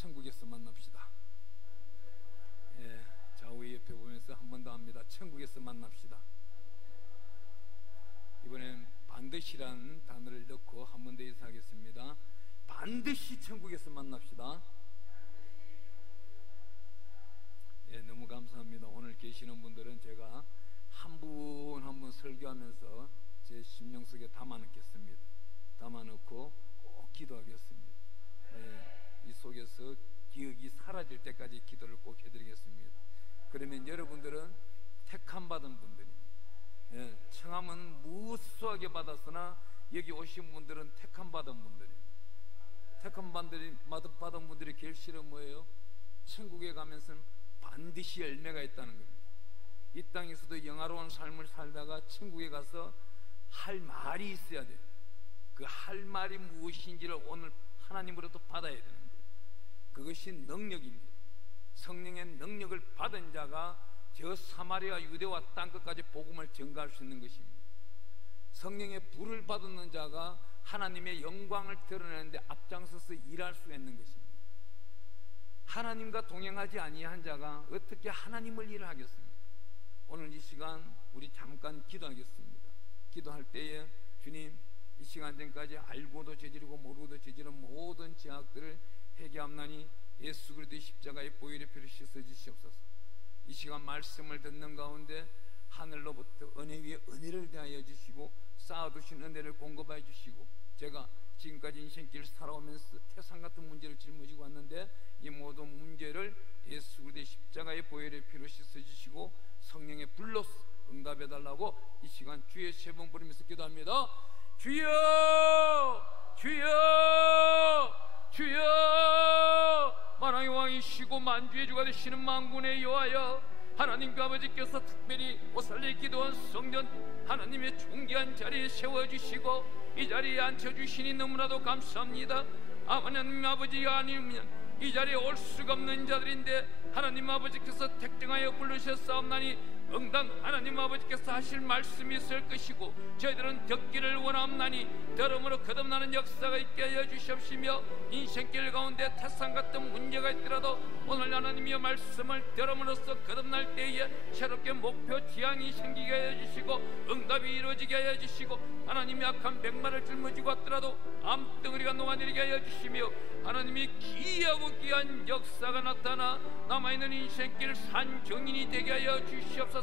천국에서 만납시다. 예, 좌우 옆에 보면서 한 번 더 합니다. 천국에서 만납시다. 이번엔 반드시란 단어를 넣고 한 번 더 인사하겠습니다. 반드시 천국에서 만납시다. 예, 너무 감사합니다. 오늘 계시는 분들은 제가 한 분 한 분 설교하면서 제 심령 속에 담아넣겠습니다. 담아넣고 꼭 기도하겠습니다. 예, 이 속에서 기억이 사라질 때까지 기도를 꼭 해드리겠습니다. 그러면 여러분들은 택함 받은 분들입니다. 예, 청함은 무수하게 받았으나 여기 오신 분들은 택함 받은 분들입니다. 택함 받은 분들의 결실은 뭐예요? 천국에 가면서는 반드시 열매가 있다는 겁니다. 이 땅에서도 영화로운 삶을 살다가 천국에 가서 할 말이 있어야 돼요. 그 할 말이 무엇인지를 오늘 하나님으로부터 받아야 되는 거예요. 그것이 능력입니다. 성령의 능력을 받은 자가 저 사마리아 유대와 땅끝까지 복음을 전가할 수 있는 것입니다. 성령의 불을 받는 자가 하나님의 영광을 드러내는데 앞장서서 일할 수 있는 것입니다. 하나님과 동행하지 아니한 자가 어떻게 하나님을 일을 하겠습니까? 오늘 이 시간 우리 잠깐 기도하겠습니다. 기도할 때에 주님, 이 시간 전까지 알고도 저지르고 모르고도 저지른 모든 죄악들을 회개함나니 예수 그리스도의 십자가의 보혈의 피로 씻어 주시옵소서. 이 시간 말씀을 듣는 가운데 하늘로부터 은혜 위에 은혜를 대하여 주시고 쌓아두신 은혜를 공급하여 주시고, 제가 지금까지 인생길 살아오면서 태산 같은 문제를 짊어지고 왔는데 이 모든 문제를 예수 그리스도의 십자가의 보혈의 피로 씻어 주시고 성령의 불로 응답해 달라고 이 시간 주의 세 번 부르면서 기도합니다. 주여, 주여, 주여. 만왕의 왕이시고 만주의 주가 되시는 만군의 여호와여, 하나님과 아버지께서 특별히 오살리 기도원 성전 하나님의 존귀한 자리에 세워주시고 이 자리에 앉혀주시니 너무나도 감사합니다. 하나님 아버지가 아니면 이 자리에 올 수가 없는 자들인데 하나님 아버지께서 택정하여 부르셨사옵나니 응당 하나님 아버지께서 하실 말씀이 있을 것이고 저희들은 듣기를 원하옵나니 들음으로 거듭나는 역사가 있게 하여 주시옵시며, 인생길 가운데 태산 같은 문제가 있더라도 오늘 하나님의 말씀을 들음으로써 거듭날 때에 새롭게 목표 지향이 생기게 하여 주시고 응답이 이루어지게 하여 주시고, 하나님이 악한 백마를 짊어지고 왔더라도 암덩어리가 녹아내리게 하여 주시며, 하나님이 기이하고 귀한 역사가 나타나 남아있는 인생길 산 정인이 되게 하여 주시옵소서.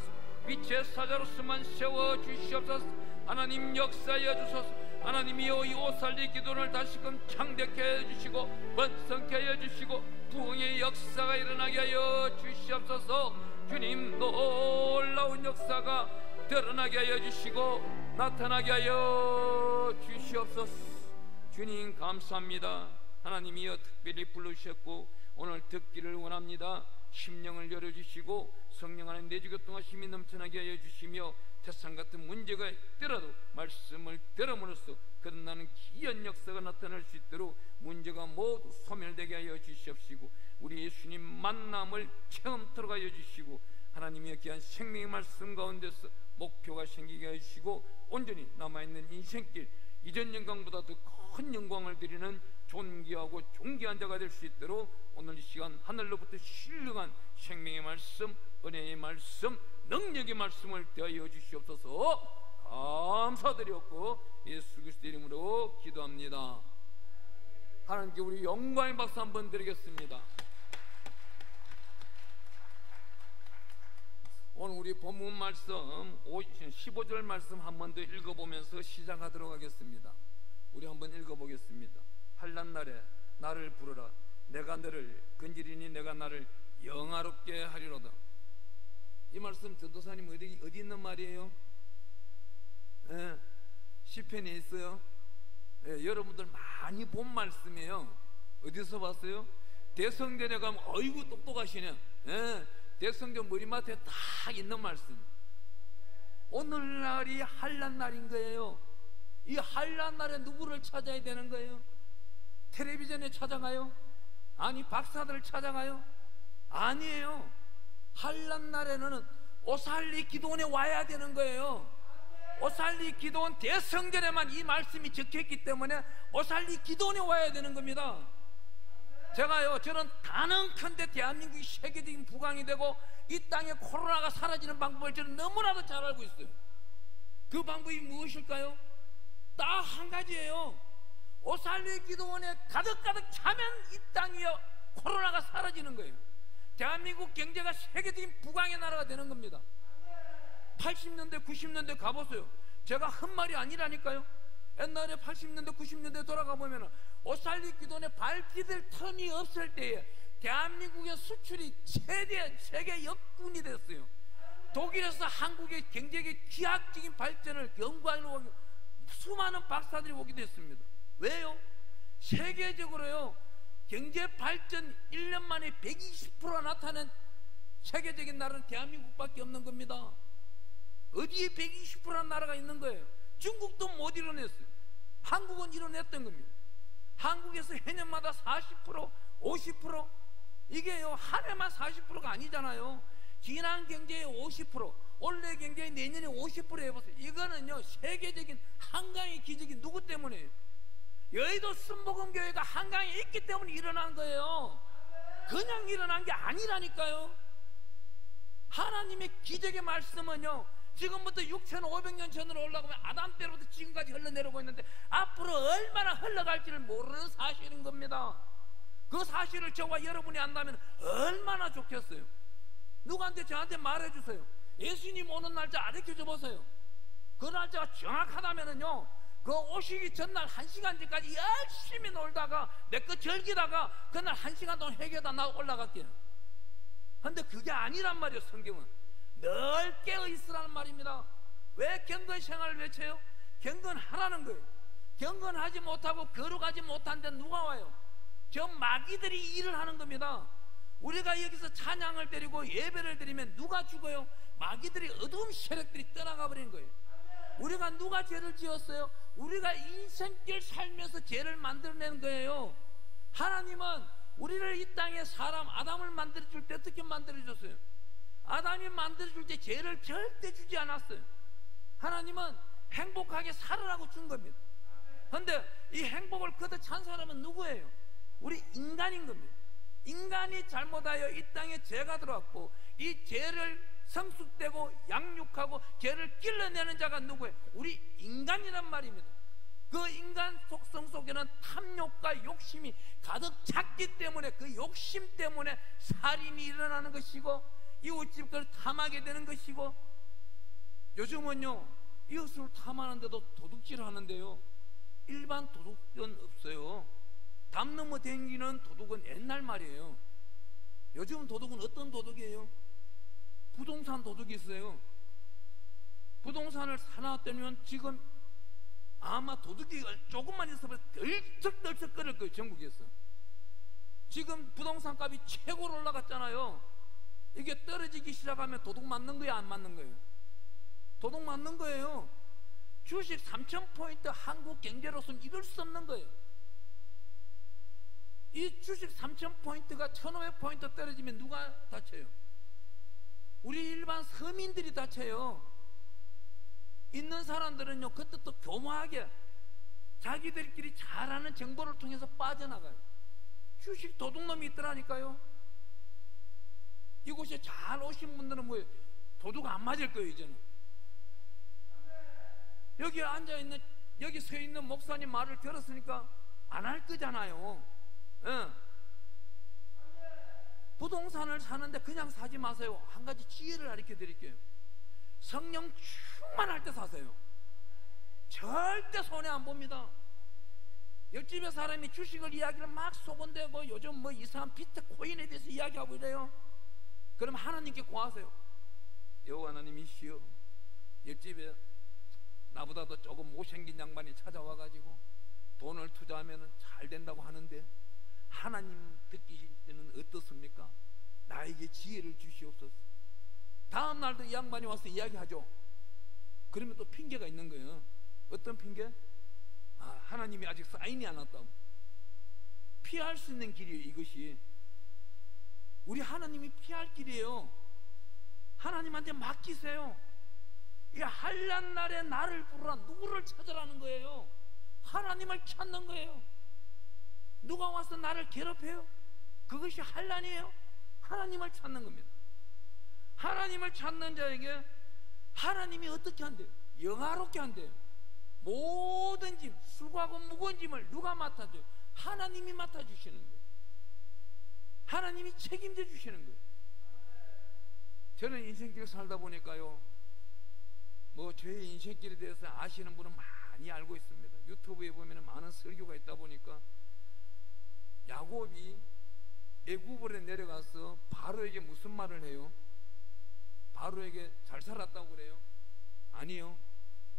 빛의 사자로서만 세워 주시옵소서. 하나님 역사하여 주소서. 하나님이여 이 오살리 기도를 다시금 창대케 하여 주시고 번성케 하여 주시고 부흥의 역사가 일어나게 하여 주시옵소서. 주님 놀라운 역사가 드러나게 하여 주시고 나타나게 하여 주시옵소서. 주님 감사합니다. 하나님이여 특별히 불러주셨고 오늘 듣기를 원합니다. 심령을 열어주시고 성령 안에 내주교통하심이 넘쳐나게 하여 주시며 태산 같은 문제가 있더라도 말씀을 들음으로써 거듭나는 기이한 역사가 나타날 수 있도록 문제가 모두 소멸되게 하여 주시옵시고 우리 예수님 만남을 체험토록 하여 주시고 하나님의 귀한 생명의 말씀 가운데서 목표가 생기게 하여 주시고 온전히 남아있는 인생길 이전 영광보다 더 큰 영광을 드리는 존귀하고 존귀한 자가 될 수 있도록 오늘 이 시간 하늘로부터 신령한 생명의 말씀, 은혜의 말씀, 능력의 말씀을 대하여 주시옵소서. 감사드렸고 예수 그리스도 이름으로 기도합니다. 하나님께 우리 영광의 박수 한번 드리겠습니다. 오늘 우리 본문 말씀 15절 말씀 한 번 더 읽어보면서 시작하도록 하겠습니다. 우리 한번 읽어보겠습니다. 환난 날에 나를 부르라. 내가 너를 건지리니 내가 나를 영화롭게 하리로다. 이 말씀 전도사님 어디 있는 말이에요? 예, 시편에 있어요. 예, 여러분들 많이 본 말씀이에요. 어디서 봤어요? 대성전에 가면 어이구 똑똑하시네. 예, 대성전 머리맡에 딱 있는 말씀. 오늘날이 환난 날인 거예요. 이 환난 날에 누구를 찾아야 되는 거예요? 텔레비전에 찾아가요? 아니 박사들을 찾아가요? 아니에요. 환난 날에는 오살리 기도원에 와야 되는 거예요. 오살리 기도원 대성전에만 이 말씀이 적혀있기 때문에 오살리 기도원에 와야 되는 겁니다. 제가요, 저는 가능한데 대한민국이 세계적인 부강이 되고 이 땅에 코로나가 사라지는 방법을 저는 너무나도 잘 알고 있어요. 그 방법이 무엇일까요? 딱 한 가지예요. 오살리 기도원에 가득가득 차면 이 땅이요 코로나가 사라지는 거예요. 대한민국 경제가 세계적인 부강의 나라가 되는 겁니다. 80년대 90년대 가보세요. 제가 헛말이 아니라니까요. 옛날에 80년대 90년대 돌아가 보면 오살리 기도원에 발디딜 틈이 없을 때에 대한민국의 수출이 최대 세계 역군이 됐어요. 독일에서 한국의 경제의 기하학적인 발전을 연구하려고 수많은 박사들이 오기도 했습니다. 왜요? 세계적으로요 경제 발전 1년 만에 120% 나타낸 세계적인 나라는 대한민국밖에 없는 겁니다. 어디에 120%라는 나라가 있는 거예요? 중국도 못 이뤄냈어요. 한국은 이뤄냈던 겁니다. 한국에서 해년마다 40%, 50% 이게요 한 해만 40%가 아니잖아요. 지난 경제의 50%, 올해 경제의 내년에 50% 해보세요. 이거는요 세계적인 한강의 기적이 누구 때문에요? 여의도 순복음교회가 한강에 있기 때문에 일어난 거예요. 그냥 일어난 게 아니라니까요. 하나님의 기적의 말씀은요 지금부터 6,500년 전으로 올라가면 아담 때로부터 지금까지 흘러내려오고 있는데 앞으로 얼마나 흘러갈지를 모르는 사실인 겁니다. 그 사실을 저와 여러분이 안다면 얼마나 좋겠어요. 누구한테 저한테 말해주세요. 예수님 오는 날짜 알려줘 보세요. 그 날짜가 정확하다면은요 그 오시기 전날 1시간 전까지 열심히 놀다가 내 거 즐기다가 그날 1시간 동안 회개하다 나 올라갈게요. 근데 그게 아니란 말이에요. 성경은 늘 깨어있으라는 말입니다. 왜 경건 생활을 외쳐요? 경건하라는 거예요. 경건하지 못하고 거룩하지 못한데 누가 와요? 저 마귀들이 일을 하는 겁니다. 우리가 여기서 찬양을 드리고 예배를 드리면 누가 죽어요? 마귀들이 어두운 세력들이 떠나가 버리는 거예요. 우리가 누가 죄를 지었어요? 우리가 인생길 살면서 죄를 만들어내는 거예요. 하나님은 우리를 이 땅에 사람 아담을 만들어줄 때 어떻게 만들어줬어요? 아담이 만들어줄 때 죄를 절대 주지 않았어요. 하나님은 행복하게 살으라고 준 겁니다. 그런데 이 행복을 거둬 찬 사람은 누구예요? 우리 인간인 겁니다. 인간이 잘못하여 이 땅에 죄가 들어왔고 이 죄를 성숙되고 양육하고 죄를 길러내는 자가 누구예요? 우리 인간이란 말입니다. 그 인간 속성 속에는 탐욕과 욕심이 가득 찼기 때문에 그 욕심 때문에 살인이 일어나는 것이고 이웃집 걸 탐하게 되는 것이고 요즘은요 이웃을 탐하는데도 도둑질 하는데요 일반 도둑은 없어요. 담 넘어 댕기는 도둑은 옛날 말이에요. 요즘 도둑은 어떤 도둑이에요? 부동산 도둑이 있어요. 부동산을 사놨더니 지금 아마 도둑이 조금만 있어도 덜썩덜썩 거릴 거예요. 전국에서 지금 부동산 값이 최고로 올라갔잖아요. 이게 떨어지기 시작하면 도둑 맞는 거야 안 맞는 거예요? 도둑 맞는 거예요. 주식 3,000포인트 한국 경제로서는 이룰 수 없는 거예요. 이 주식 3,000포인트가 1,500포인트 떨어지면 누가 다쳐요? 우리 일반 서민들이 다쳐요. 있는 사람들은요 그때 또 교묘하게 자기들끼리 잘 아는 정보를 통해서 빠져나가요. 주식 도둑놈이 있더라니까요. 이곳에 잘 오신 분들은 뭐예요? 도둑 안 맞을 거예요. 이제는 여기 앉아있는 여기 서 있는 목사님 말을 들었으니까 안 할 거잖아요. 예. 부동산을 사는데 그냥 사지 마세요. 한 가지 지혜를 가르쳐 드릴게요. 성령 충만할 때 사세요. 절대 손해 안 봅니다. 옆집에 사람이 주식을 이야기를 막 속은대고 요즘 뭐 이상한 비트코인에 대해서 이야기하고 이래요. 그럼 하나님께 고하세요. 여호와 하나님이시여, 옆집에 나보다도 조금 못생긴 양반이 찾아와가지고 돈을 투자하면 잘 된다고 하는데 하나님 듣기 때는 어떻습니까? 나에게 지혜를 주시옵소서. 다음 날도 이 양반이 와서 이야기하죠. 그러면 또 핑계가 있는 거예요. 어떤 핑계? 아, 하나님이 아직 사인이 안 왔다고. 피할 수 있는 길이에요. 이것이 우리 하나님이 피할 길이에요. 하나님한테 맡기세요. 이 한란 날에 나를 부르라. 누구를 찾으라는 거예요? 하나님을 찾는 거예요. 누가 와서 나를 괴롭혀요? 그것이 환난이에요. 하나님을 찾는 겁니다. 하나님을 찾는 자에게 하나님이 어떻게 한대요? 영화롭게 한대요. 모든 짐, 수고하고 무거운 짐을 누가 맡아줘요? 하나님이 맡아주시는 거예요. 하나님이 책임져 주시는 거예요. 저는 인생길 살다 보니까요, 뭐 저의 인생길에 대해서 아시는 분은 많이 알고 있습니다. 유튜브에 보면 많은 설교가 있다 보니까 야곱이 애굽으로 내려가서 바로에게 무슨 말을 해요? 바로에게 잘 살았다고 그래요? 아니요.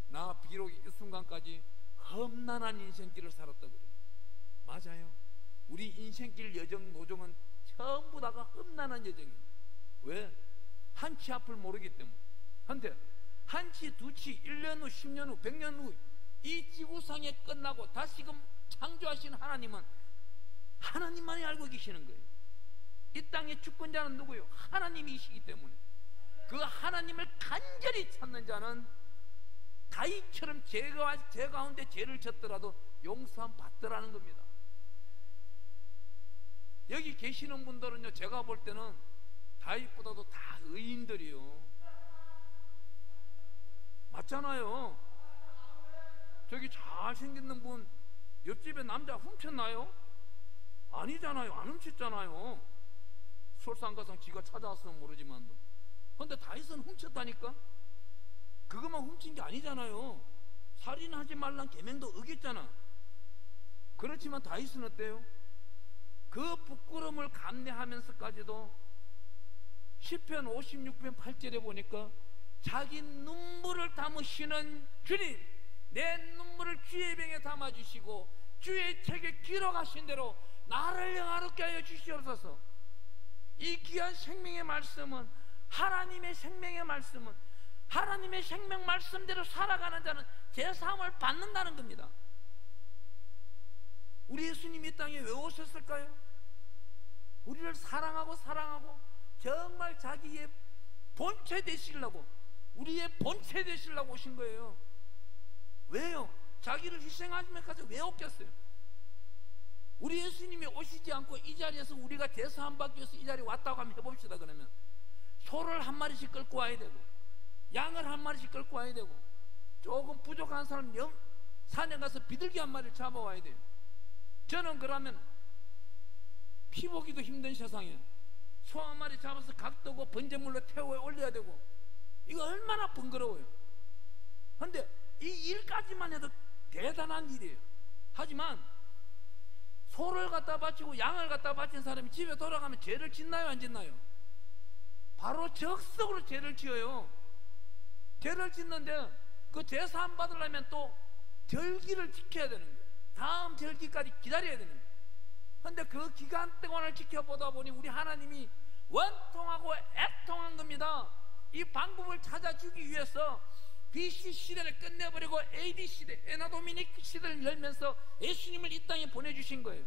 나 비록 이 순간까지 험난한 인생길을 살았다 그래요. 맞아요. 우리 인생길 여정 노정은 전부 다가 험난한 여정이에요. 왜? 한치 앞을 모르기 때문에. 근데 한치, 두치, 1년 후, 10년 후, 100년 후 이 지구상에 끝나고 다시금 창조하신 하나님은 하나님만이 알고 계시는 거예요. 이 땅의 주권자는 누구예요? 하나님이시기 때문에 그 하나님을 간절히 찾는 자는 다윗처럼 제 가운데 죄를 졌더라도 용서함 받더라는 겁니다. 여기 계시는 분들은요, 제가 볼 때는 다윗보다도 다 의인들이요. 맞잖아요. 저기 잘생긴 분 옆집에 남자 훔쳤나요? 아니잖아요. 안 훔쳤잖아요. 솔상가상 지가 찾아왔으면 모르지만. 근데 다윗은 훔쳤다니까? 그것만 훔친 게 아니잖아요. 살인하지 말란 계명도 어겼잖아. 그렇지만 다윗은 어때요? 그 부끄러움을 감내하면서까지도 시편 56편 8절에 보니까 자기 눈물을 담으시는 주님, 내 눈물을 주의 병에 담아주시고 주의 책에 기록하신 대로 나를 영화롭게 하여 주시옵소서. 이 귀한 생명의 말씀은, 하나님의 생명의 말씀은, 하나님의 생명 말씀대로 살아가는 자는 제사함을 받는다는 겁니다. 우리 예수님이 이 땅에 왜 오셨을까요? 우리를 사랑하고 정말 자기의 본체 되시려고, 우리의 본체 되시려고 오신 거예요. 왜요? 자기를 희생하시면까지 왜 오겠어요? 우리 예수님이 오시지 않고 이 자리에서 우리가 제사함 받기 위해서 이 자리에 왔다고 하면 해봅시다. 그러면 소를 한 마리씩 끌고 와야 되고 양을 한 마리씩 끌고 와야 되고 조금 부족한 사람 산에 가서 비둘기 한 마리를 잡아와야 돼요. 저는 그러면 피 보기도 힘든 세상에 소 한 마리 잡아서 각도고 번제물로 태워 올려야 되고, 이거 얼마나 번거로워요. 그런데 이 일까지만 해도 대단한 일이에요. 하지만 소를 갖다 바치고 양을 갖다 바친 사람이 집에 돌아가면 죄를 짓나요, 안 짓나요? 바로 적석으로 죄를 지어요. 죄를 짓는데 그 죄 사함 받으려면 또 절기를 지켜야 되는 거예요. 다음 절기까지 기다려야 되는 거예요. 그런데 그 기간 동안을 지켜보다 보니 우리 하나님이 원통하고 애통한 겁니다. 이 방법을 찾아주기 위해서 BC 시대를 끝내버리고 AD 시대, 에나도미닉 시대를 열면서 예수님을 이 땅에 보내주신 거예요.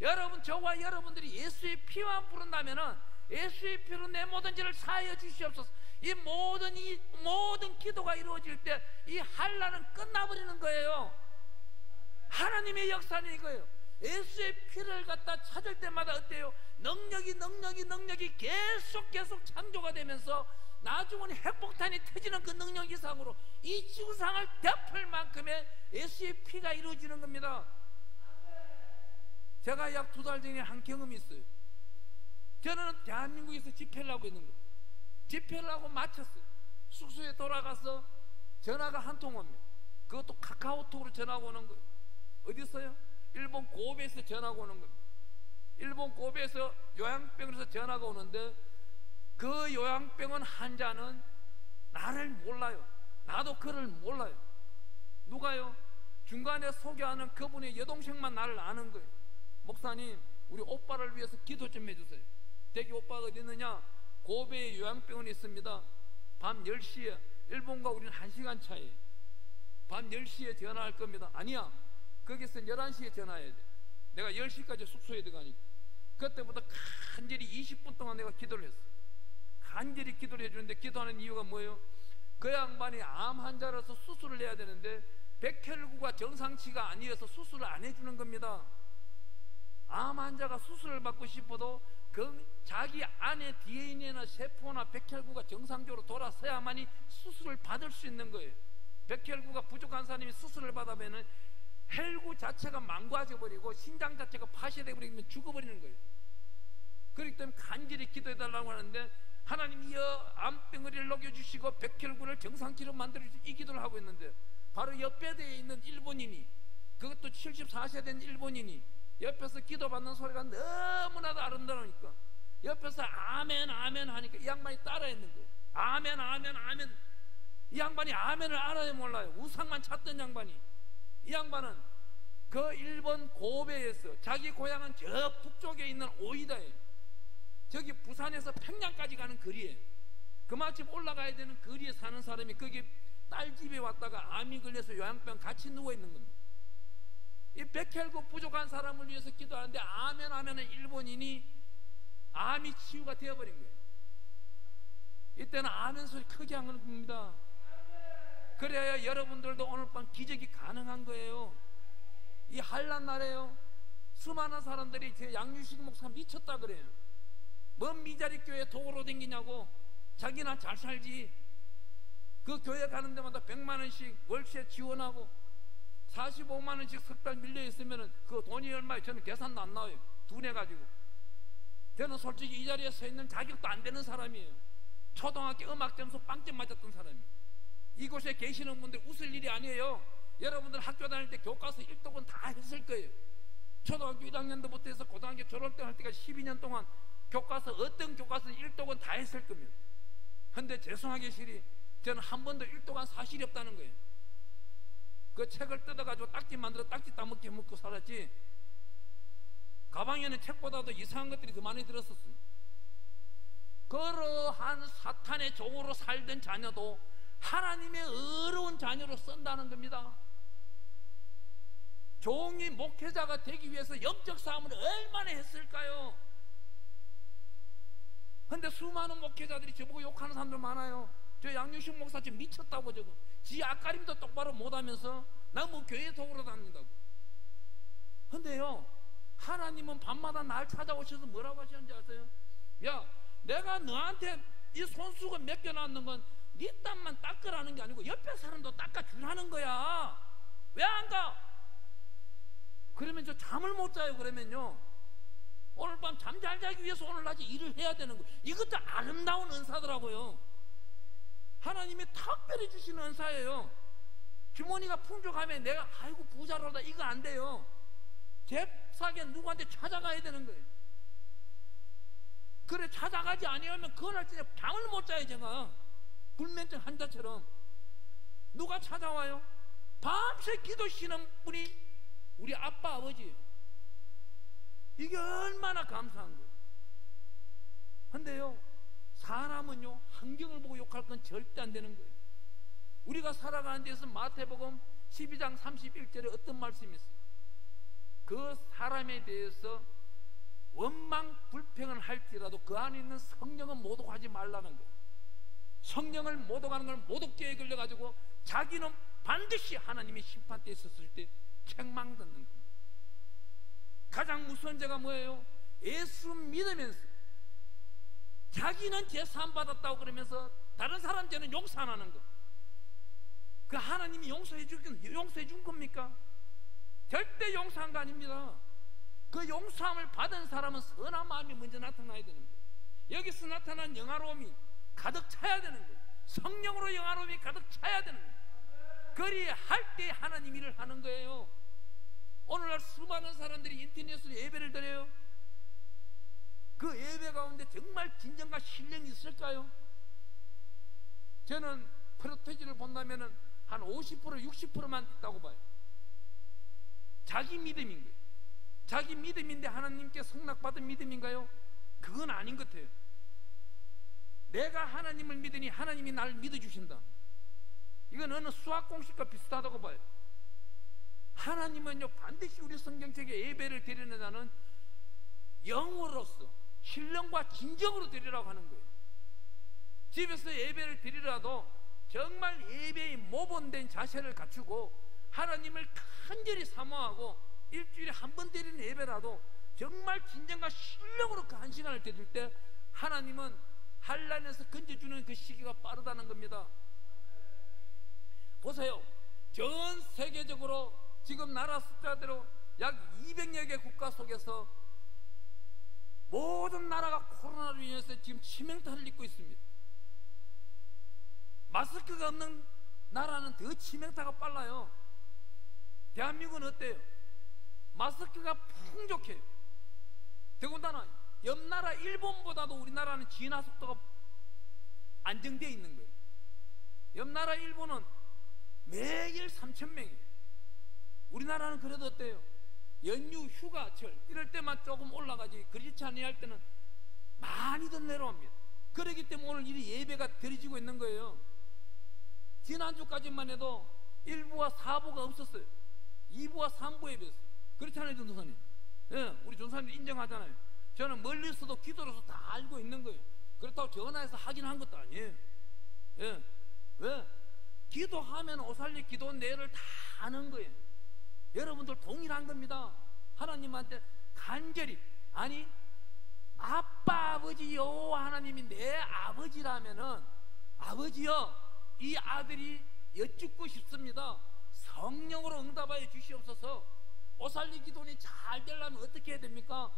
여러분, 저와 여러분들이 예수의 피만 부른다면은 예수의 피로 내 모든 죄를 사하여 주시옵소서. 이 모든 기도가 이루어질 때 이 환난은 끝나버리는 거예요. 하나님의 역사는 이거예요. 예수의 피를 갖다 찾을 때마다 어때요? 능력이 계속 창조가 되면서 나중은 핵폭탄이 터지는 그 능력 이상으로 이 지구상을 덮을 만큼의 예수의 피가 이루어지는 겁니다. 제가 약 2달 전에 한 경험이 있어요. 저는 대한민국에서 집회를 하고 있는 거예요. 집회를 하고 마쳤어요. 숙소에 돌아가서 전화가 한 통 옵니다. 그것도 카카오톡으로 전화가 오는 거예요. 어디 있어요? 일본 고베에서 전화가 오는 겁니다. 일본 고베에서 요양병원에서 전화가 오는데 그 요양병원 환자는 나를 몰라요. 나도 그를 몰라요. 누가요? 중간에 소개하는 그분의 여동생만 나를 아는 거예요. 목사님, 우리 오빠를 위해서 기도 좀 해주세요. 대기 오빠가 어디 있느냐? 고베에 요양병원에 있습니다. 밤 10시에, 일본과 우리는 1시간 차이에요. 밤 10시에 전화할 겁니다. 아니야, 거기서 11시에 전화해야 돼. 내가 10시까지 숙소에 들어가니까. 그때부터 간절히 20분 동안 내가 기도를 했어. 간절히 기도를 해주는데, 기도하는 이유가 뭐예요? 그 양반이 암 환자라서 수술을 해야 되는데 백혈구가 정상치가 아니어서 수술을 안 해주는 겁니다. 암 환자가 수술을 받고 싶어도 그 자기 안에 DNA나 세포나 백혈구가 정상적으로 돌아서야만이 수술을 받을 수 있는 거예요. 백혈구가 부족한 사람이 수술을 받으면 혈구 자체가 망가져 버리고 신장 자체가 파쇄되어 버리면 죽어버리는 거예요. 그렇기 때문에 간절히 기도해달라고 하는데 하나님 이어 암덩어리를 녹여주시고 백혈구를 정상치로 만들어주시고 이 기도를 하고 있는데 바로 옆에 있는 일본인이, 그것도 74세 된 일본인이 옆에서 기도받는 소리가 너무나도 아름다우니까 옆에서 아멘 아멘 하니까 이 양반이 따라했는 거예요. 아멘 아멘 아멘. 이 양반이 아멘을 알아요 몰라요? 우상만 찾던 양반이. 이 양반은 그 일본 고베에서, 자기 고향은 저 북쪽에 있는 오이다예요. 저기 부산에서 평양까지 가는 거리에, 그마침 올라가야 되는 거리에 사는 사람이 거기 딸 집에 왔다가 암이 걸려서 요양병 같이 누워있는 겁니다. 이 백혈구 부족한 사람을 위해서 기도하는데 아멘 하면은 일본인이 암이 치유가 되어버린 거예요. 이때는 아멘 소리 크게 하는 겁니다. 그래야 여러분들도 오늘 밤 기적이 가능한 거예요. 이 한란 날에요, 수많은 사람들이 제 양유식 목사 미쳤다 그래요. 뭔 미자리 교회 도구로 댕기냐고. 자기나 잘 살지. 그 교회 가는 데마다 100만 원씩 월세 지원하고 45만 원씩 석 달 밀려 있으면은 그 돈이 얼마예요? 저는 계산도 안 나와요. 두뇌 가지고. 저는 솔직히 이 자리에 서 있는 자격도 안 되는 사람이에요. 초등학교 음악 점수 빵점 맞았던 사람이에요. 이곳에 계시는 분들 웃을 일이 아니에요. 여러분들 학교 다닐 때 교과서 1독은 다 했을 거예요. 초등학교 1학년도부터 해서 고등학교 졸업 때 할 때까지 12년 동안 교과서, 어떤 교과서 1독은 다 했을 겁니다. 근데 죄송하게 실이 저는 한 번도 1독한 사실이 없다는 거예요. 그 책을 뜯어가지고 딱지 만들어 딱지 따먹게 먹고 살았지, 가방에는 책보다도 이상한 것들이 더 많이 들었었어요. 그러한 사탄의 종으로 살던 자녀도 하나님의 어려운 자녀로 쓴다는 겁니다. 종이 목회자가 되기 위해서 영적 싸움을 얼마나 했을까요? 근데 수많은 목회자들이 저보고 욕하는 사람들 많아요. 저 양유식 목사 지금 미쳤다고, 저거 지 앞가림도 똑바로 못하면서 나 뭐 교회 도구로 다닌다고. 근데요, 하나님은 밤마다 날 찾아오셔서 뭐라고 하시는지 아세요? 야, 내가 너한테 이 손수건 맡겨놨는 건 네 땀만 닦으라는 게 아니고 옆에 사람도 닦아주라는 거야. 왜 안 가? 그러면 저 잠을 못 자요. 그러면요, 오늘 밤 잠 잘 자기 위해서 오늘 낮에 일을 해야 되는 거예요. 이것도 아름다운 은사더라고요. 하나님이 특별히 주시는 은사예요. 주머니가 풍족하면 내가 아이고 부자로다 이거 안 돼요. 잽싸게 누구한테 찾아가야 되는 거예요. 그래 찾아가지 아니하면 그날 진짜 잠을 못 자요. 제가 불면증 환자처럼. 누가 찾아와요? 밤새 기도시는 분이 우리 아빠 아버지예요. 이게 얼마나 감사한 거예요. 근데요, 사람은요 환경을 보고 욕할 건 절대 안 되는 거예요. 우리가 살아가는 데서 마태복음 12장 31절에 어떤 말씀이 있어요? 그 사람에 대해서 원망 불평을 할지라도 그 안에 있는 성령은 모독하지 말라는 거예요. 성령을 모독하는 걸 모독죄에 걸려가지고 자기는 반드시 하나님의 심판대에 있었을 때 책망 듣는 겁니다. 가장 무서운 죄가 뭐예요? 예수 믿으면서 자기는 죄 사함 받았다고 그러면서 다른 사람 죄는 용서 안 하는 거. 그 하나님이 용서해 준 겁니까? 절대 용서한 거 아닙니다. 그 용서함을 받은 사람은 선한 마음이 먼저 나타나야 되는 거예요. 여기서 나타난 영화로움이 가득 차야 되는 거예요. 성령으로 영화로움이 가득 차야 되는 거예요. 그리할 때 하나님 일을 하는 거예요. 오늘날 수많은 사람들이 인터넷으로 예배를 드려요. 그 예배 가운데 정말 진정과 신령이 있을까요? 저는 프로테지를 본다면은 한 50% 60%만 있다고 봐요. 자기 믿음인 거예요. 자기 믿음인데 하나님께 승낙받은 믿음인가요? 그건 아닌 것 같아요. 내가 하나님을 믿으니 하나님이 나를 믿어주신다. 이건 어느 수학 공식과 비슷하다고 봐요. 하나님은요 반드시 우리 성경책에 예배를 드리는 자는 영으로서 신령과 진정으로 드리라고 하는 거예요. 집에서 예배를 드리라도 정말 예배의 모범된 자세를 갖추고 하나님을 간절히 사모하고 일주일에 한 번 드리는 예배라도 정말 진정과 신령으로 그 한 시간을 드릴 때 하나님은 한란에서 건져주는 그 시기가 빠르다는 겁니다. 보세요. 전 세계적으로 지금 나라 숫자대로 약 200여 개 국가 속에서 모든 나라가 코로나로 인해서 지금 치명타를 입고 있습니다. 마스크가 없는 나라는 더 치명타가 빨라요. 대한민국은 어때요? 마스크가 풍족해요. 더군다나 옆나라 일본보다도 우리나라는 진화 속도가 안정되어 있는 거예요. 옆나라 일본은 매일 3,000명이에요. 우리나라는 그래도 어때요? 연휴, 휴가철 이럴 때만 조금 올라가지 그렇지 아니할 때는 많이 더 내려옵니다. 그렇기 때문에 오늘 이 예배가 드려지고 있는 거예요. 지난주까지만 해도 1부와 4부가 없었어요. 2부와 3부 예배였어요. 그렇지 않아요, 전도사님? 예, 우리 전도사님도 인정하잖아요. 저는 멀리서도 기도로서 다 알고 있는 거예요. 그렇다고 전화해서 하긴 한 것도 아니에요. 예, 왜? 기도하면 오살리 기도 내를 다 아는 거예요. 여러분들 동일한 겁니다. 하나님한테 간절히, 아니 아빠 아버지 여호와 하나님이 내 아버지라면은 아버지여 이 아들이 여쭙고 싶습니다. 성령으로 응답하여 주시옵소서. 오살리 기도원이 잘 되려면 어떻게 해야 됩니까?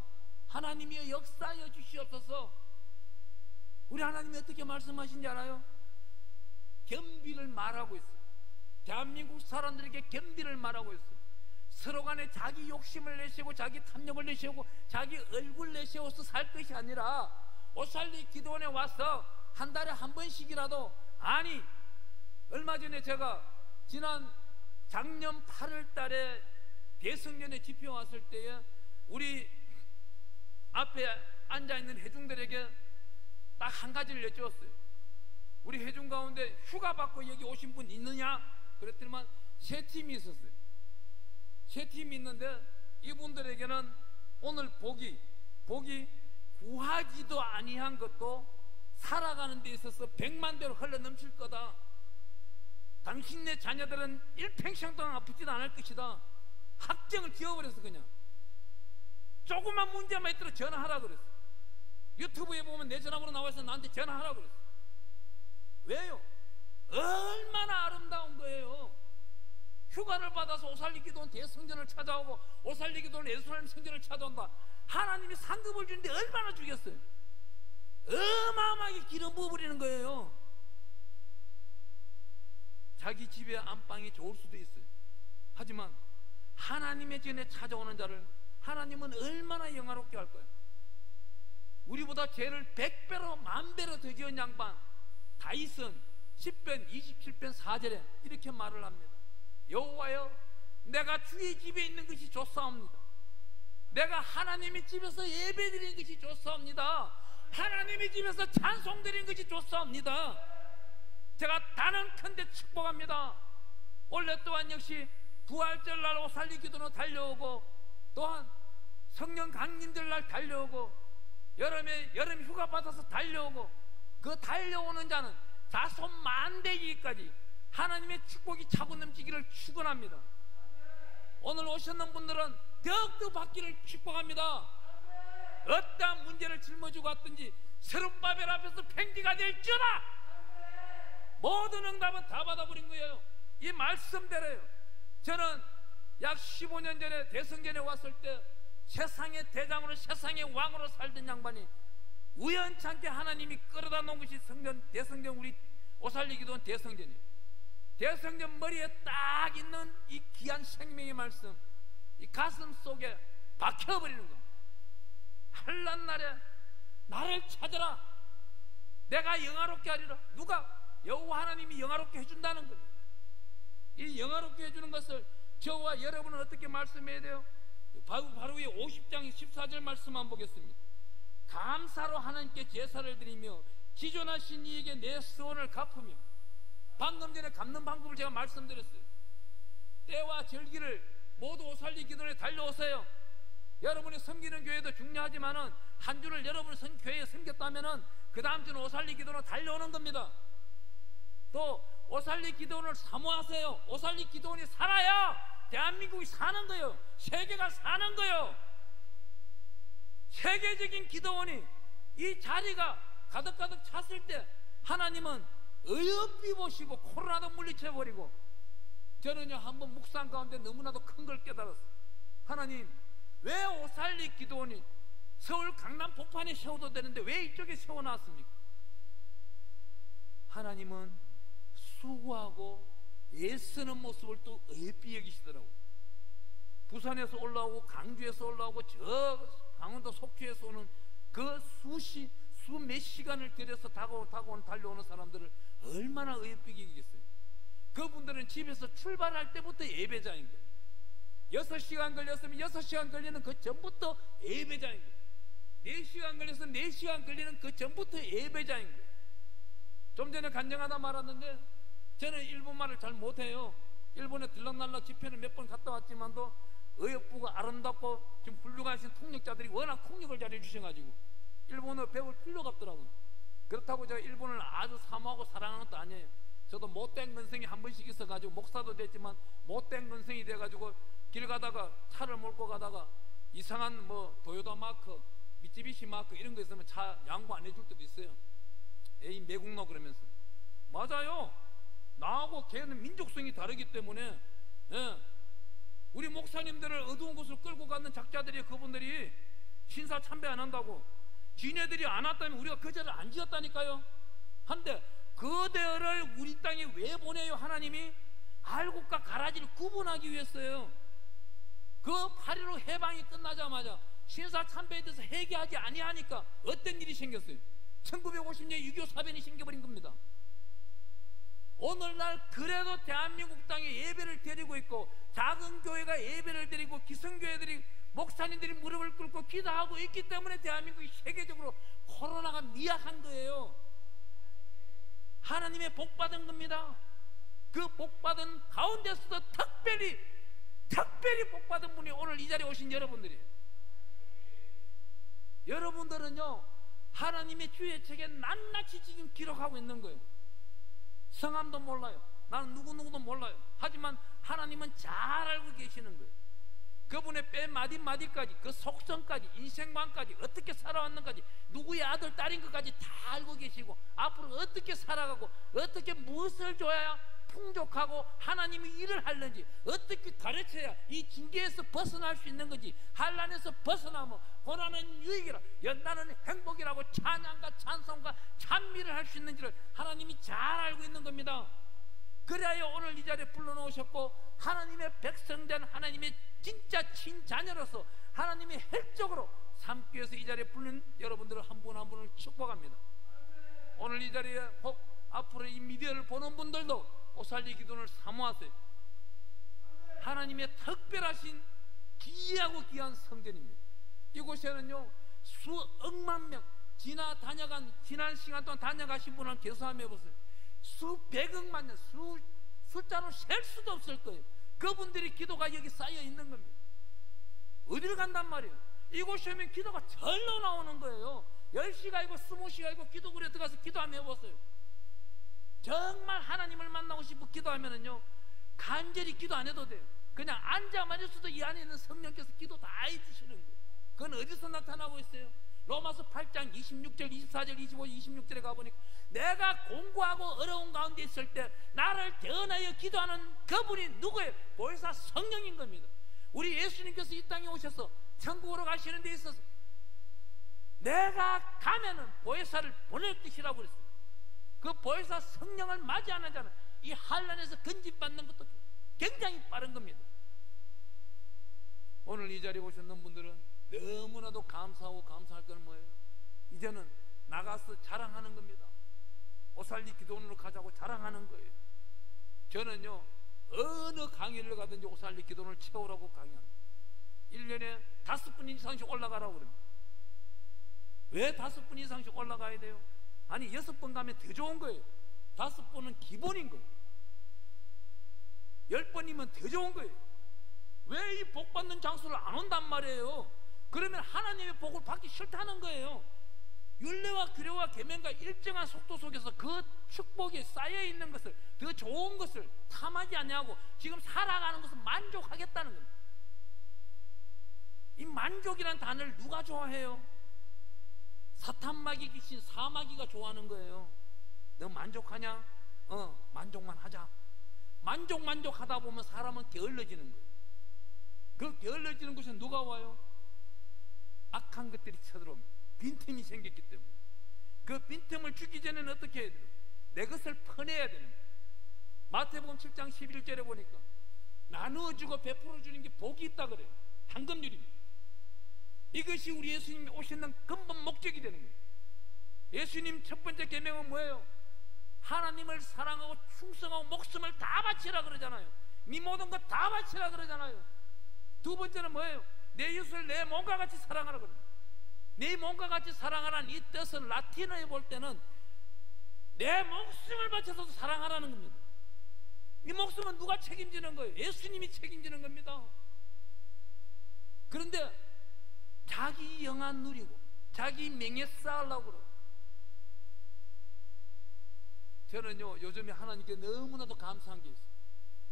하나님이여 역사하여 주시옵소서. 우리 하나님이 어떻게 말씀하신지 알아요? 겸비를 말하고 있어요. 대한민국 사람들에게 겸비를 말하고 있어요. 서로 간에 자기 욕심을 내세우고 자기 탐욕을 내세우고 자기 얼굴 내세워서 살 것이 아니라 오살리 기도원에 와서 한 달에 한 번씩이라도, 아니 얼마 전에 제가 지난 작년 8월 달에 대성전에 집회 왔을 때에 우리 앞에 앉아있는 회중들에게 딱 한 가지를 여쭈었어요. 우리 회중 가운데 휴가 받고 여기 오신 분 있느냐? 그랬더니만 세 팀이 있었어요. 세 팀이 있는데 이분들에게는 오늘 복이 구하지도 아니한 것도 살아가는 데 있어서 100만 대로 흘러 넘칠 거다. 당신네 자녀들은 일평생 동안 아프지도 않을 것이다. 확정을 지어버려서 그냥 조그만 문제만 있더라도 전화하라 그랬어. 유튜브에 보면 내 전화번호 나와서 나한테 전화하라 그랬어. 왜요? 얼마나 아름다운 거예요. 휴가를 받아서 오살리 기도원 대성전을 찾아오고 오살리 기도원 예루살렘 성전을 찾아온다. 하나님이 상급을 주는데 얼마나 주겠어요? 어마어마하게 기름 부어버리는 거예요. 자기 집의 안방이 좋을 수도 있어요. 하지만 하나님의 전에 찾아오는 자를 하나님은 얼마나 영화롭게 할 거예요. 우리보다 죄를 100배로 10,000배로 더 지은 양반 다윗은 10편 27편 4절에 이렇게 말을 합니다. 여호와여 내가 주의 집에 있는 것이 좋사옵니다. 내가 하나님의 집에서 예배드리는 것이 좋사옵니다. 하나님의 집에서 찬송드리는 것이 좋사옵니다. 제가 단언컨대 축복합니다. 올해 또한 역시 부활절 날 오살리 기도로 달려오고 또한 성령 강림절 날 달려오고 여름 휴가 받아서 달려오고 그 달려오는 자는 자손 만대기까지 하나님의 축복이 차고 넘치기를 축원합니다. 오늘 오셨는 분들은 더욱더 받기를 축복합니다. 어떠한 문제를 짊어지고 왔든지 스룹바벨 앞에서 팽지가 될지어다. 모든 응답은 다 받아버린 거예요. 이 말씀대로요. 저는 약 15년 전에 대성전에 왔을 때 세상의 대장으로 세상의 왕으로 살던 양반이 우연찮게 하나님이 끌어다 놓은 것이 대성전 우리 오살리 기도원 대성전이에요. 대성전 머리에 딱 있는 이 귀한 생명의 말씀, 이 가슴 속에 박혀버리는 겁니다. 한란 날에 나를 찾으라. 내가 영화롭게 하리라. 누가? 여호와 하나님이 영화롭게 해준다는 겁니다. 이 영화롭게 해주는 것을 저와 여러분은 어떻게 말씀해야 돼요? 바로 이 50장 14절 말씀만 보겠습니다. 감사로 하나님께 제사를 드리며 기존하신 이에게 내 소원을 갚으며. 방금 전에 갚는 방법을 제가 말씀드렸어요. 때와 절기를 모두 오살리 기도에 달려오세요. 여러분이 섬기는 교회도 중요하지만은 한 주를 여러분이 교회에 섬겼다면은 그 다음 주는 오살리 기도로 달려오는 겁니다. 또 오살리 기도원을 사모하세요. 오살리 기도원이 살아야 대한민국이 사는 거예요. 세계가 사는 거예요. 세계적인 기도원이 이 자리가 가득가득 찼을 때 하나님은 어여삐 보시고 코로나도 물리쳐버리고, 저는요 한번 묵상 가운데 너무나도 큰 걸 깨달았어요. 하나님, 왜 오살리 기도원이 서울 강남 복판에 세워도 되는데 왜 이쪽에 세워놨습니까? 하나님은 수고하고 애쓰는 모습을 또 어여삐 여기시더라고요. 부산에서 올라오고 강주에서 올라오고 저 강원도 속초에서 오는 그 수몇 시간을 들여서 달려오는 사람들을 얼마나 어여삐게 여기겠어요. 그분들은 집에서 출발할 때부터 예배자인 거예요. 6시간 걸렸으면 6시간 걸리는 그 전부터 예배자인 거예요. 4시간 걸렸으면 4시간 걸리는 그 전부터 예배자인 거예요. 좀 전에 간증하다 말았는데, 저는 일본말을 잘 못해요. 일본에 들락날락 집회를 몇 번 갔다 왔지만도 어여쁘고 아름답고 지금 훌륭하신 통역자들이 워낙 통역을 잘해 주셔가지고 일본어 배울 필요가 없더라고요. 그렇다고 제가 일본을 아주 사모하고 사랑하는 것도 아니에요. 저도 못된 근성이 한 번씩 있어가지고 목사도 됐지만 못된 근성이 돼가지고 길 가다가 차를 몰고 가다가 이상한 뭐 도요타 마크, 미쯔비시 마크 이런 거 있으면 차 양보 안 해줄 때도 있어요. 에이 매국노 그러면서. 맞아요. 나하고 걔는 민족성이 다르기 때문에, 예, 우리 목사님들을 어두운 곳을 끌고 가는 작자들이, 그분들이 신사 참배 안 한다고, 지네들이 안 왔다면 우리가 그 죄를 안 지었다니까요. 한데 그대를 우리 땅에 왜 보내요? 하나님이 알곡과 가라지를 구분하기 위해서요. 그 8.15 해방이 끝나자마자 신사 참배에 대해서 회개하지 아니하니까 어떤 일이 생겼어요? 1950년 6.25 사변이 생겨버린 겁니다. 오늘날 그래도 대한민국 땅에 예배를 드리고 있고, 작은 교회가 예배를 드리고 기성교회들이, 목사님들이 무릎을 꿇고 기도하고 있기 때문에 대한민국이 세계적으로 코로나가 미약한 거예요. 하나님의 복받은 겁니다. 그 복받은 가운데서도 특별히 복받은 분이 오늘 이 자리에 오신 여러분들이에요. 여러분들은요 하나님의 주의 책에 낱낱이 지금 기록하고 있는 거예요. 성함도 몰라요. 나는 누구누구도 몰라요. 하지만 하나님은 잘 알고 계시는 거예요. 그분의 뼈 마디마디까지, 그 속성까지, 인생관까지, 어떻게 살아왔는가지, 누구의 아들 딸인 것까지 다 알고 계시고, 앞으로 어떻게 살아가고 어떻게 무엇을 줘야 풍족하고 하나님이 일을 하는지, 어떻게 가르쳐야 이 징계에서 벗어날 수 있는 건지, 환난에서 벗어나면 고난은 유익이라, 연단은 행복이라고 찬양과 찬송과 찬미를 할 수 있는지를 하나님이 잘 알고 있는 겁니다. 그래야 오늘 이 자리에 불러놓으셨고, 하나님의 백성된 하나님의 진짜 친자녀로서 하나님이 혈적으로 삼기 위해서 이 자리에 부른 여러분들을 한 분 한 분을 축복합니다. 오늘 이 자리에 혹 앞으로 이 미디어를 보는 분들도 오살리 기도를 사모하세요. 하나님의 특별하신 귀하고 귀한 성전입니다. 이곳에는요 수억만 명 지난 시간 동안 다녀가신 분을 계산해 보세요. 수백억만 명, 숫자로 셀 수도 없을 거예요. 그분들이 기도가 여기 쌓여 있는 겁니다. 어디를 간단 말이에요? 이곳에 오면 기도가 절로 나오는 거예요. 10시간이고 20시간이고 기도굴에 들어가서 기도 한번 해보세요. 정말 하나님을 만나고 싶고 기도하면은요 간절히 기도 안 해도 돼요. 그냥 앉아만 있어도 이 안에 있는 성령께서 기도 다 해주시는 거예요. 그건 어디서 나타나고 있어요? 로마서 8장 26절, 24절, 25절, 26절에 가보니까 내가 공고하고 어려운 가운데 있을 때 나를 대언하여 기도하는 그분이 누구예요? 보혜사 성령인 겁니다. 우리 예수님께서 이 땅에 오셔서 천국으로 가시는 데 있어서 내가 가면은 보혜사를 보낼 것이라고 그랬어요. 그 보혜사 성령을 맞이하는 자는 이 환난에서 건집받는 것도 굉장히 빠른 겁니다. 오늘 이 자리에 오셨는 분들은 너무나도 감사하고 감사할 건 뭐예요? 이제는 나가서 자랑하는 겁니다. 오살리 기도원으로 가자고 자랑하는 거예요. 저는요 어느 강의를 가든지 오살리 기도원을 채우라고 강의합니다. 1년에 5분 이상씩 올라가라고 그럽니다. 왜 5분 이상씩 올라가야 돼요? 아니 6번 가면 더 좋은 거예요. 5번은 기본인 거예요. 10번이면 더 좋은 거예요. 왜 이 복 받는 장소를 안 온단 말이에요? 그러면 하나님의 복을 받기 싫다는 거예요. 율례와 규례와 계명과 일정한 속도 속에서 그 축복이 쌓여있는 것을, 더 좋은 것을 탐하지 아니하고 지금 살아가는 것을 만족하겠다는 겁니다. 이 만족이란 단어를 누가 좋아해요? 사탄마귀 귀신 사마귀가 좋아하는 거예요. 너 만족하냐? 만족만 하자. 만족하다 보면 사람은 게을러지는 거예요. 그 게을러지는 곳에 누가 와요? 악한 것들이 쳐들어옵니다. 빈틈이 생겼기 때문에. 그 빈틈을 주기 전에는 어떻게 해야 돼요? 내 것을 퍼내야 되는 거예요. 마태복음 7장 11절에 보니까 나누어주고 베풀어주는 게 복이 있다 그래요. 황금률입니다. 이것이 우리 예수님이 오시는 근본 목적이 되는 거예요. 예수님 첫 번째 계명은 뭐예요? 하나님을 사랑하고 충성하고 목숨을 다 바치라 그러잖아요. 네 모든 것 다 바치라 그러잖아요. 두 번째는 뭐예요? 내 이웃을 내 몸과 같이 사랑하라 그래요. 내 몸과 같이 사랑하라는 이 뜻은 라틴어에 볼 때는 내 목숨을 바쳐서 사랑하라는 겁니다. 이 목숨은 누가 책임지는 거예요? 예수님이 책임지는 겁니다. 그런데 자기 영안 누리고 자기 명예 쌓으려고 그러고. 저는요 요즘에 하나님께 너무나도 감사한 게 있어요.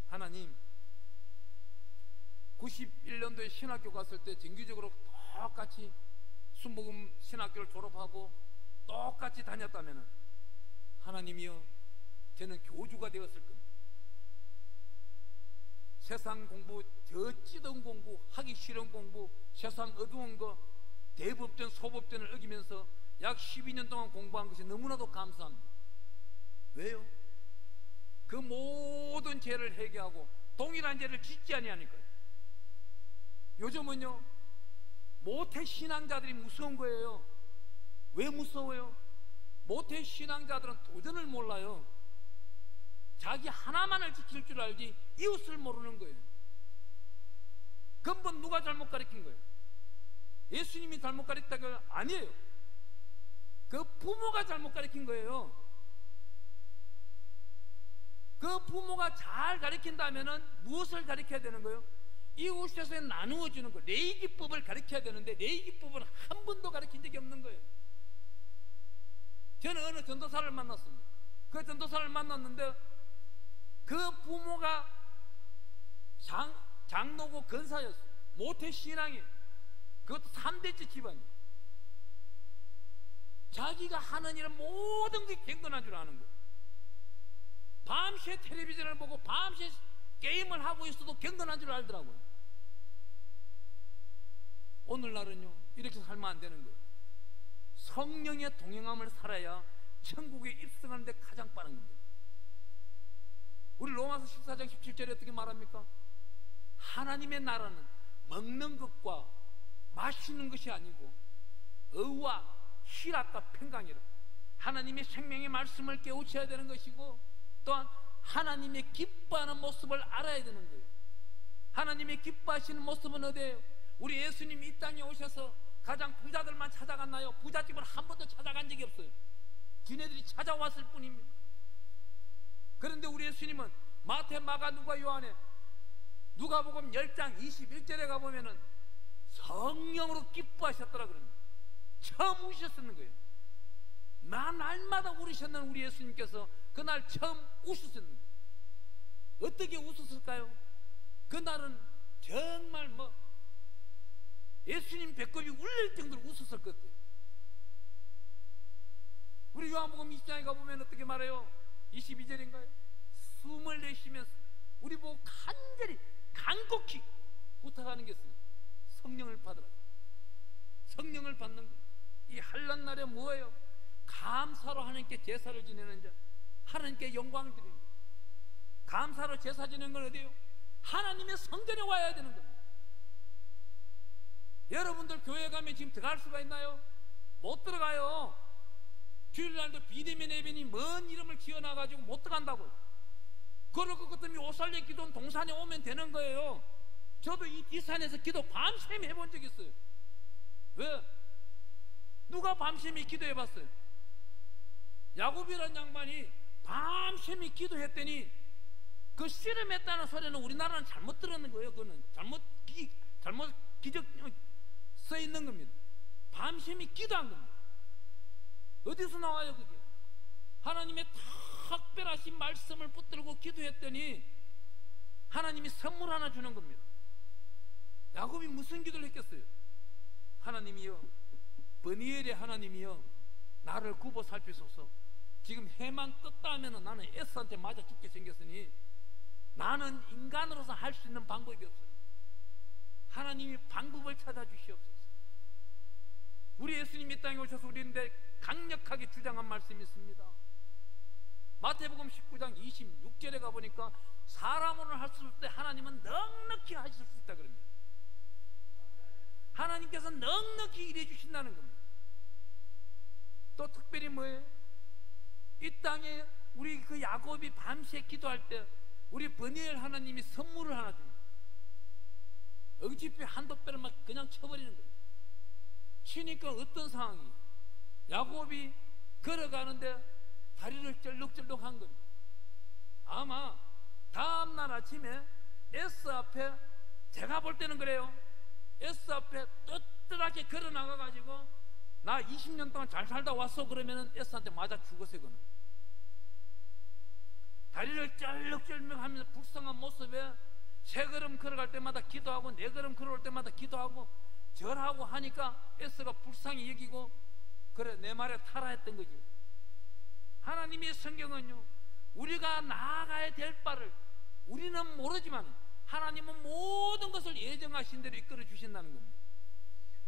하나님, 91년도에 신학교 갔을 때 정기적으로 똑같이 순복음 신학교를 졸업하고 똑같이 다녔다면 하나님이여, 저는 교주가 되었을 겁니다. 세상 공부, 저 찌든 공부, 하기 싫은 공부, 세상 어두운 거, 대법전 소법전을 어기면서 약 12년 동안 공부한 것이 너무나도 감사합니다. 왜요? 그 모든 죄를 회개하고 동일한 죄를 짓지 아니하니까요. 요즘은요 모태 신앙자들이 무서운 거예요. 왜 무서워요? 모태 신앙자들은 도전을 몰라요. 자기 하나만을 지킬 줄 알지 이웃을 모르는 거예요. 근본 누가 잘못 가르친 거예요? 예수님이 잘못 가르쳤다가 아니에요. 그 부모가 잘못 가르친 거예요. 그 부모가 잘 가르친다면은 무엇을 가르쳐야 되는 거예요? 이웃에서 나누어 주는 거, 레위기법을 가르쳐야 되는데 레위기법을 한 번도 가르친 적이 없는 거예요. 저는 어느 전도사를 만났습니다. 그 전도사를 만났는데 그 부모가 장로고 근사였어요. 모태 신앙이, 그것도 3대째 집안이에요. 자기가 하는 일은 모든 게 경건한 줄 아는 거예요. 밤새 텔레비전을 보고 밤새 게임을 하고 있어도 경건한 줄 알더라고요. 오늘날은요 이렇게 살면 안 되는 거예요. 성령의 동행함을 살아야 천국에 입성하는 데 가장 빠른 겁니다. 우리 로마서 14장 17절에 어떻게 말합니까? 하나님의 나라는 먹는 것과 마시는 것이 아니고 의와 희락과 평강이라. 하나님의 생명의 말씀을 깨우쳐야 되는 것이고 또한 하나님의 기뻐하는 모습을 알아야 되는 거예요. 하나님의 기뻐하시는 모습은 어디예요? 우리 예수님이 이 땅에 오셔서 가장 부자들만 찾아갔나요? 부잣집을 한 번도 찾아간 적이 없어요. 지네들이 찾아왔을 뿐입니다. 그런데 우리 예수님은 마태, 마가, 누가, 요한에 누가복음 10장 21절에 가보면은 성령으로 기뻐하셨더라 그럽니다. 처음 우셨었는 거예요. 날마다 울으셨는 우리 예수님께서 그날 처음 우셨었는 거예요. 어떻게 웃었을까요? 그날은 정말 예수님 배꼽이 울릴 정도로 웃었을 것 같아요. 우리 요한복음 20장에 가보면 어떻게 말해요? 22절인가요? 숨을 내쉬면서 우리 보고 간절히 간곡히 부탁하는 게 있어요. 성령을 받으라. 성령을 받는 것. 이 한란날에 뭐예요? 감사로 하나님께 제사를 지내는 자, 하나님께 영광을 드리는 것. 감사로 제사 지내는 건 어디예요? 하나님의 성전에 와야 되는 겁니다. 여러분들 교회 가면 지금 들어갈 수가 있나요? 못 들어가요. 주일날도 비대면 예배니 먼 이름을 지어놔가지고 못 들어간다고요. 그럴 것 같으면 오살레 기도는 동산에 오면 되는 거예요. 저도 이 뒷산에서 기도 밤샘 해본 적 있어요. 왜? 누가 밤샘이 기도해봤어요? 야곱이라는 양반이 밤샘이 기도했더니 그 씨름했다는 소리는 우리나라는 잘못 들었는 거예요. 그거는 잘못 기적 써 있는 겁니다. 밤샘이 기도한 겁니다. 어디서 나와요 그게? 하나님의 특별하신 말씀을 붙들고 기도했더니 하나님이 선물 하나 주는 겁니다. 야곱이 무슨 기도를 했겠어요? 하나님이여, 버니엘의 하나님이여, 나를 굽어 살피소서. 지금 해만 떴다 하면 나는 에스한테 맞아 죽게 생겼으니 나는 인간으로서 할 수 있는 방법이 없습니다. 하나님이 방법을 찾아주시옵소서. 우리 예수님이 땅에 오셔서 우리인데 강력하게 주장한 말씀이 있습니다. 마태복음 19장 26절에 가보니까 사람으로는 할 수 없을 때 하나님은 넉넉히 하실 수 있다 그럽니다. 하나님께서 넉넉히 일해 주신다는 겁니다. 또 특별히 뭐예요? 이 땅에 우리 그 야곱이 밤새 기도할 때 우리 버니엘 하나님이 선물을 하나 줍니다. 응집배 한두 배를 막 그냥 쳐버리는 거예요. 치니까 어떤 상황이, 야곱이 걸어가는데 다리를 쩔룩쩔룩한 겁니다. 아마 다음날 아침에 에스 앞에, 제가 볼 때는 그래요, 에스 앞에 떳떳하게 걸어 나가가지고 나 20년 동안 잘 살다 왔어 그러면은 에스한테 맞아 죽었어요. 그는 다리를 쩔룩쩔룩 하면서 불쌍한 모습에 세 걸음 걸어갈 때마다 기도하고 네 걸음 걸어올 때마다 기도하고 절하고 하니까 에스가 불쌍히 여기고, 그래 내 말에 타라 했던 거지. 하나님의 성경은요, 우리가 나아가야 될 바를 우리는 모르지만 하나님은 모든 것을 예정하신 대로 이끌어 주신다는 겁니다.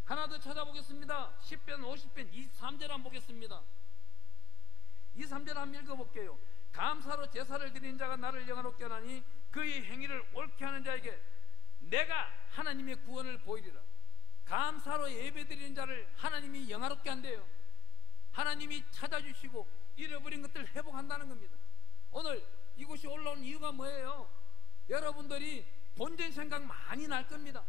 하나 더 찾아보겠습니다. 10편 50편 23절 한번 보겠습니다. 23절 한번 읽어볼게요. 감사로 제사를 드린 자가 나를 영화롭게 하나니 그의 행위를 옳게 하는 자에게 내가 하나님의 구원을 보이리라. 감사로 예배드리는 자를 하나님이 영화롭게 한대요. 하나님이 찾아주시고 잃어버린 것들을 회복한다는 겁니다. 오늘 이곳이 올라온 이유가 뭐예요? 여러분들이 본전 생각 많이 날 겁니다.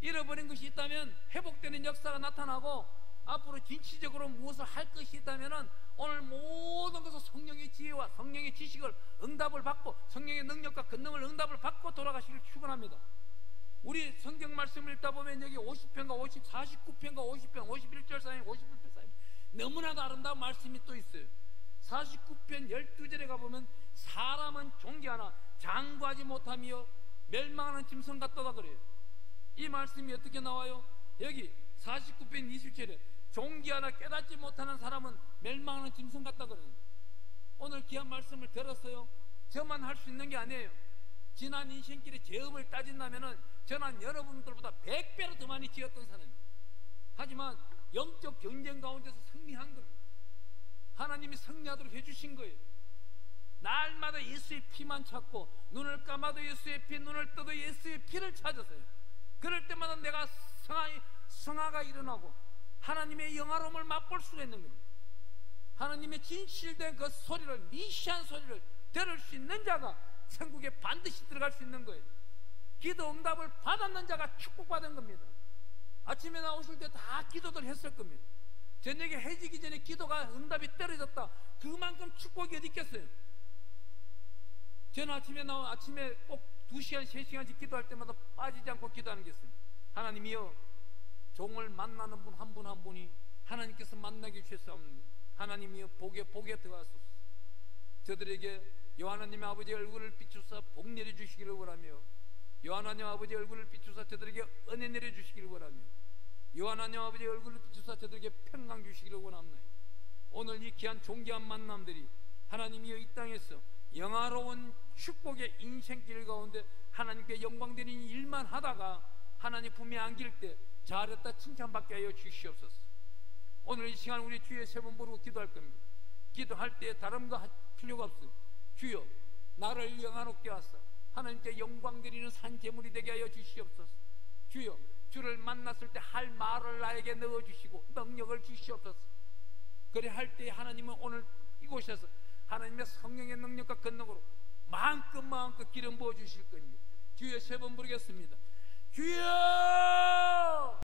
잃어버린 것이 있다면 회복되는 역사가 나타나고 앞으로 진취적으로 무엇을 할 것이 있다면 오늘 모든 것을 성령의 지혜와 성령의 지식을 응답을 받고 성령의 능력과 권능을 응답을 받고 돌아가시길 축원합니다. 우리 성경 말씀을 읽다 보면 여기 50편과 49편과 50편 51절 사이 51절 사이 너무나도 아름다운 말씀이 또 있어요. 49편 12절에 가보면 사람은 존귀하나 장구하지 못하며 멸망하는 짐승 같도다 그래요. 이 말씀이 어떻게 나와요? 여기 49편 20절에 존귀하나 깨닫지 못하는 사람은 멸망하는 짐승 같다 그래요. 오늘 귀한 말씀을 들었어요. 저만 할 수 있는 게 아니에요. 지난 인생길의 죄업을 따진다면 저는 여러분들보다 100배로 더 많이 지었던 사람이에요. 하지만 영적 경쟁 가운데서 승리한 겁니다. 하나님이 승리하도록 해주신 거예요. 날마다 예수의 피만 찾고 눈을 감아도 예수의 피, 눈을 떠도 예수의 피를 찾았어요. 그럴 때마다 내가 성화가 일어나고 하나님의 영화로움을 맛볼 수가 있는 겁니다. 하나님의 진실된 그 소리를, 미시한 소리를 들을 수 있는 자가 천국에 반드시 들어갈 수 있는 거예요. 기도 응답을 받았는 자가 축복받은 겁니다. 아침에 나오실 때 다 기도들 했을 겁니다. 저녁에 해지기 전에 기도가 응답이 떨어졌다, 그만큼 축복이 어디 있겠어요? 저는 아침에 꼭 2시간 3시간씩 기도할 때마다 빠지지 않고 기도하는 게 있습니다. 하나님이여, 종을 만나는 분 한 분 한 분이 하나님께서 만나게 주셨사옵니다. 하나님이여, 복에 들어가소서. 저들에게 여호와님 아버지의 얼굴을 비추사 복 내려주시기를 원하며, 여호와님 아버지의 얼굴을 비추사 저들에게 은혜 내려주시기를 원하며, 여호와님 아버지의 얼굴을 비추사 저들에게 평강 주시기를 원합니다. 오늘 이 귀한 존귀한 만남들이 하나님이여 이 땅에서 영화로운 축복의 인생길 가운데 하나님께 영광되는 일만 하다가 하나님 품에 안길 때 잘했다 칭찬받게 하여 주시옵소서. 오늘 이 시간 우리 주의 세 번 부르고 기도할 겁니다. 기도할 때 다른 거 할 필요가 없어요. 주여, 나를 영화롭게 하사 하나님께 영광 드리는 산 제물이 되게 하여 주시옵소서. 주여, 주를 만났을 때 할 말을 나에게 넣어주시고 능력을 주시옵소서. 그래 할 때 하나님은 오늘 이곳에서 하나님의 성령의 능력과 권능으로 마음껏 기름 부어 주실 겁니다. 주여 세 번 부르겠습니다. 주여!